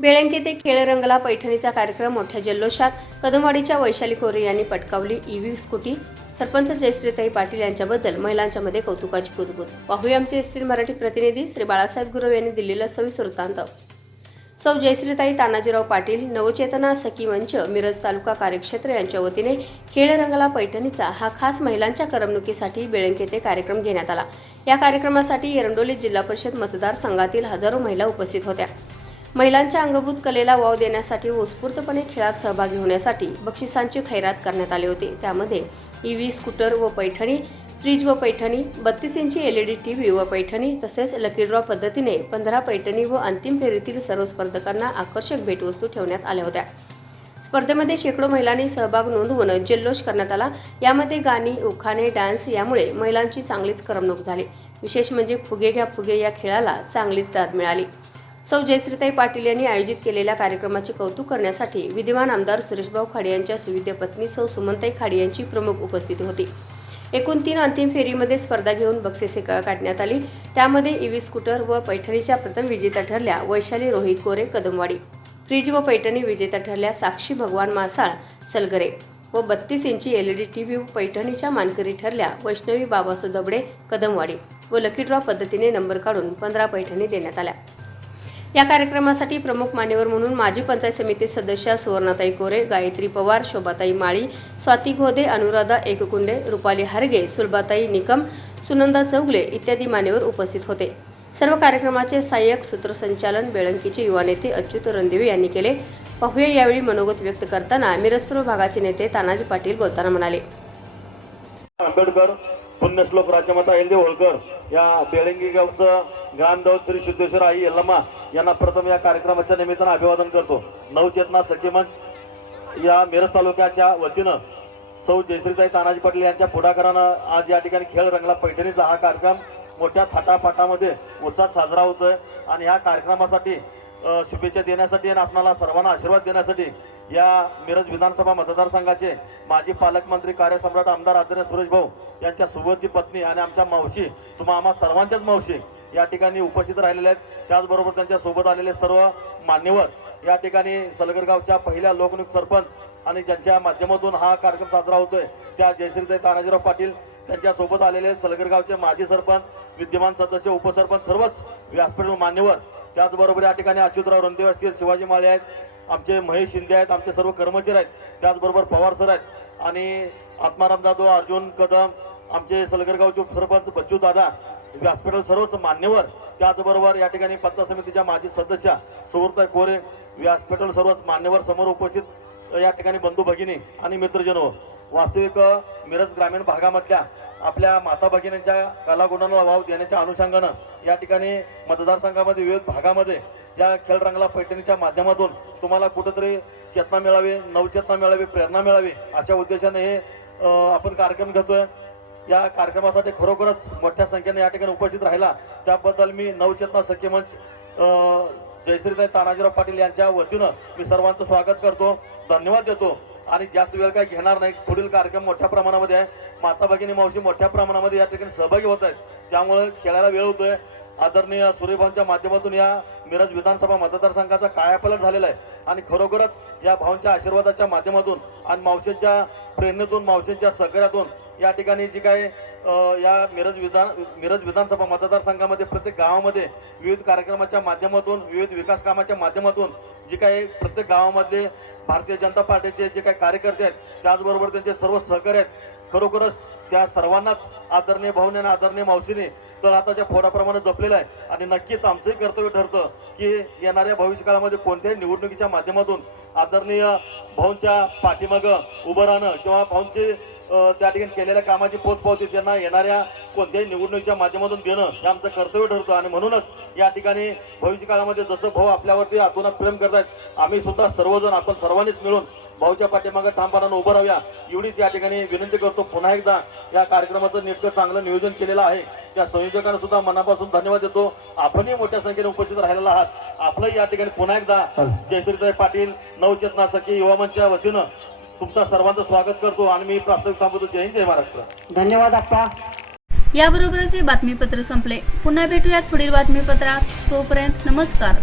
बेळंकी ते खेळ रंगला पैठणीचा कार्यक्रम मोठ्या जल्लोषात. कदमवाडीच्या वैशाली कोरे यांनी पटकावली ईव्ही स्कूटी. सरपंच जयश्रीताई पाटील यांच्याबद्दल महिलांच्या मध्ये कौतुकाची कुजबूज. पाहूया आमचे एसटी मराठी प्रतिनिधी श्री बाळासाहेब गुरव यांनी दिलेला सविस्तर वृत्तांत. सौ जयश्रीताई तानाजीराव पाटील नवचेतना सखी मंच मिरज तालुका कार्यक्षेत्र यांच्या वतीने खेळ रंगला पैठणीचा हा खास महिलांच्या करमणुकीसाठी बेळंकी येथे कार्यक्रम घेण्यात आला. या कार्यक्रमासाठी एरंडोली जिल्हा परिषद मतदारसंघातील हजारो महिला उपस्थित होत्या. महिलांच्या अंगभूत कलेला वाव देण्यासाठी उत्स्फूर्तपणे खेळात सहभागी होण्यासाठी बक्षिसांची खैरात करण्यात आली होती. त्यामध्ये ईव्ही स्कूटर व पैठणी फ्रीज व पैठणी बत्तीस इंची टी व्ही व पैठणी तसेच लकी ड्रॉ पद्धतीने पंधरा पैठणी व अंतिम फेरीतील सर्व स्पर्धकांना आकर्षक भेटवस्तू ठेवण्यात आल्या होत्या. स्पर्धेमध्ये शेकडो महिलांनी सहभाग नोंदवून जल्लोष करण्यात आला. यामध्ये गाणी उखाणे डान्स यामुळे महिलांची चांगलीच करमणूक झाली. विशेष म्हणजे फुगे घ्या फुगे या खेळाला चांगलीच दाद मिळाली. सौ जयश्रीताई पाटील यांनी आयोजित केलेल्या कार्यक्रमाचे कौतुक करण्यासाठी विद्यमान आमदार सुरेशभाऊ खाडे यांच्या सुविद्य पत्नी सौ सुमनताई खाडे यांची प्रमुख उपस्थिती होती. एकूण तीन अंतिम फेरीमध्ये स्पर्धा घेऊन बक्षिसे काढण्यात आली. त्यामध्ये ईव्ही स्कूटर व पैठणीच्या प्रथम विजेत्या ठरल्या वैशाली रोहित कोरे कदमवाडी. फ्रीज व पैठणी विजेत्या ठरल्या साक्षी भगवान मासाळ सलगरे व बत्तीस इंची एलईडी टीव्ही पैठणीच्या मानकरी ठरल्या वैष्णवी बाबासो दबडे कदमवाडी व लकी ड्रॉ पद्धतीने नंबर काढून पंधरा पैठणी देण्यात आल्या. या कार्यक्रमासाठी प्रमुख मान्यवर म्हणून माजी पंचायत समिती सदस्य सुवर्णाताई कोरे गायत्री पवार शोभाताई माळी स्वाती घोदे अनुराधा एककुंडे रुपाली हरगे सुलभाताई निकम सुनंदा चौगले इत्यादी मान्यवर उपस्थित होते. सर्व कार्यक्रमाचे सहाय्यक सूत्रसंचालन बेळंकीचे युवा नेते अच्युत रणदेवे यांनी केले. पाहुया यावेळी मनोगत व्यक्त करताना मिरजपूर भागाचे नेते तानाजी पाटील बोलताना म्हणाले. आंबेडकर पुण्यश्लोक राजमाता एल होळकर या बेळंगी गावचं ग्रामदेव श्री सिद्धेश्वर आई यल्लमा यांना प्रथम या कार्यक्रमाच्या निमित्तानं अभिवादन करतो. नवचेतना सखी मंच या मिरज तालुक्याच्या वतीनं सौ जयश्रीताई तानाजी पाटील यांच्या पुढाकारानं आज या ठिकाणी खेळ रंगला पैठणीचा हा कार्यक्रम मोठ्या थाटापाटामध्ये उत्साहात साजरा होतोय. आणि ह्या कार्यक्रमासाठी शुभेच्छा देण्यासाठी आणि आपणाला सर्वांना आशीर्वाद देण्यासाठी या मिरज विधानसभा मतदारसंघाचे माजी पालकमंत्री कार्यसम्राट आमदार आदरणीय सुरेश भाऊ यांच्या सुवर्ण पत्नी आणि आमच्या मावशी तुम्हा आम्हा सर्वांच्याच मावशी या ठिकाणी उपस्थित राहिलेले आहेत. त्याचबरोबर त्यांच्यासोबत आलेले सर्व मान्यवर या ठिकाणी सलगरगावच्या पहिल्या लोकनियुक्त सरपंच आणि ज्यांच्या माध्यमातून हा कार्यक्रम साजरा होतोय त्या जयश्रीताई तानाजीराव पाटील त्यांच्यासोबत आलेले सलगरगावचे माजी सरपंच विद्यमान सदस्य उपसरपंच सर्वच व्यासपीठ मान्यवर. त्याचबरोबर या ठिकाणी अच्युतराव रणदेव असतील शिवाजी माळे आहेत आमचे महेश शिंदे आहेत आमचे सर्व कर्मचारी आहेत. त्याचबरोबर पवार सर आहेत. आणि आत्माराम जाधव अर्जुन कदम आमचे सलगरगावचे उपसरपंच बच्चू दादा व्यासपीठाल सर्वच मान्यवर त्याचबरोबर या ठिकाणी पंचायत समितीच्या माजी सदस्य सुवृत्ताई कोरे व्यासपीठाल सर्वच मान्यवर समोर उपस्थित या ठिकाणी बंधू भगिनी आणि मित्रजनो वास्तविक मिरज ग्रामीण भागामधल्या आपल्या माता भगिनींच्या कलागुणांना वाव देण्याच्या अनुषंगानं या ठिकाणी मतदारसंघामध्ये विविध भागामध्ये ज्या खेळ रंगला पैठणीच्या माध्यमातून तुम्हाला कुठंतरी चेतना मिळावी नवचेतना मिळावी प्रेरणा मिळावी अशा उद्देशाने हे आपण कार्यक्रम घेतोय. या कार्यक्रमासाठी खरोखरच मोठ्या संख्येने या ठिकाणी उपस्थित राहिला. त्याबद्दल मी नवचेतना सख्य मंच जयश्रीताई तानाजीराव पाटील यांच्या वतीनं मी सर्वांचं स्वागत करतो धन्यवाद देतो. आणि जास्त वेळ काही घेणार नाही पुढील कार्यक्रम मोठ्या प्रमाणामध्ये आहे. माता भगिनी मावशी मोठ्या प्रमाणामध्ये या ठिकाणी सहभागी होत आहेत. त्यामुळे खेळायला वेळ होतोय. आदरणीय सूर्यभाऊंच्या माध्यमातून या मिरज विधानसभा मतदारसंघाचा कायापालट झालेला आहे. आणि खरोखरच या भाऊंच्या आशीर्वादाच्या माध्यमातून आणि मावशींच्या प्रेरणेतून मावशींच्या सहकार्यातून या ठिकाणी जी काही या मिरज विधान मिरज विधानसभा मतदारसंघामध्ये प्रत्येक गावामध्ये विविध कार्यक्रमाच्या माध्यमातून विविध विकास कामाच्या माध्यमातून जी काही प्रत्येक गावामध्ये भारतीय जनता पार्टीचे जे काही कार्यकर्ते आहेत त्याचबरोबर त्यांचे सर्व सहकारी आहेत खरोखरच त्या सर्वांनाच आदरणीय भाऊने आणि आदरणीय मावशीने तर आताच्या फोडाप्रमाणे जपलेलं आहे आणि नक्कीच आमचंही कर्तव्य ठरतं की येणाऱ्या भविष्य काळामध्ये कोणत्याही निवडणुकीच्या माध्यमातून आदरणीय भाऊंच्या पाठीमागं उभं राहणं किंवा भाऊंचे त्या ठिकाणी केलेल्या कामाची पोचपावती त्यांना येणाऱ्या कोणत्याही निवडणुकीच्या माध्यमातून देणं हे आमचं कर्तव्य ठरतं. आणि म्हणूनच या ठिकाणी भविष्य काळामध्ये जसं भाऊ आपल्यावरती आतोनात प्रेम करतायत आम्ही सुद्धा सर्वजण आपण सर्वांनीच मिळून भाऊच्या पाठीमागे ठामपणानं उभं राहूया. एवढीच या ठिकाणी विनंती करतो. पुन्हा एकदा या कार्यक्रमाचं नेटकं चांगलं नियोजन केलेलं आहे. त्या संयोजकांना सुद्धा मनापासून धन्यवाद देतो. आपणही मोठ्या संख्येने उपस्थित राहिलेला आहात. आपलंही या ठिकाणी पुन्हा एकदा जयश्रीताई पाटील नवचेतना सखी युवा मंचच्या वतीनं तुमचं सर्वांचं स्वागत करतो आणि मी प्राथमिक थांबवतो जय हिंद जय महाराष्ट्र. धन्यवाद अप्पा याबरोबरच हे बातमीपत्र संपले. पुन्हा भेटूयात पुढील बातमीपत्रात. तोपर्यंत नमस्कार.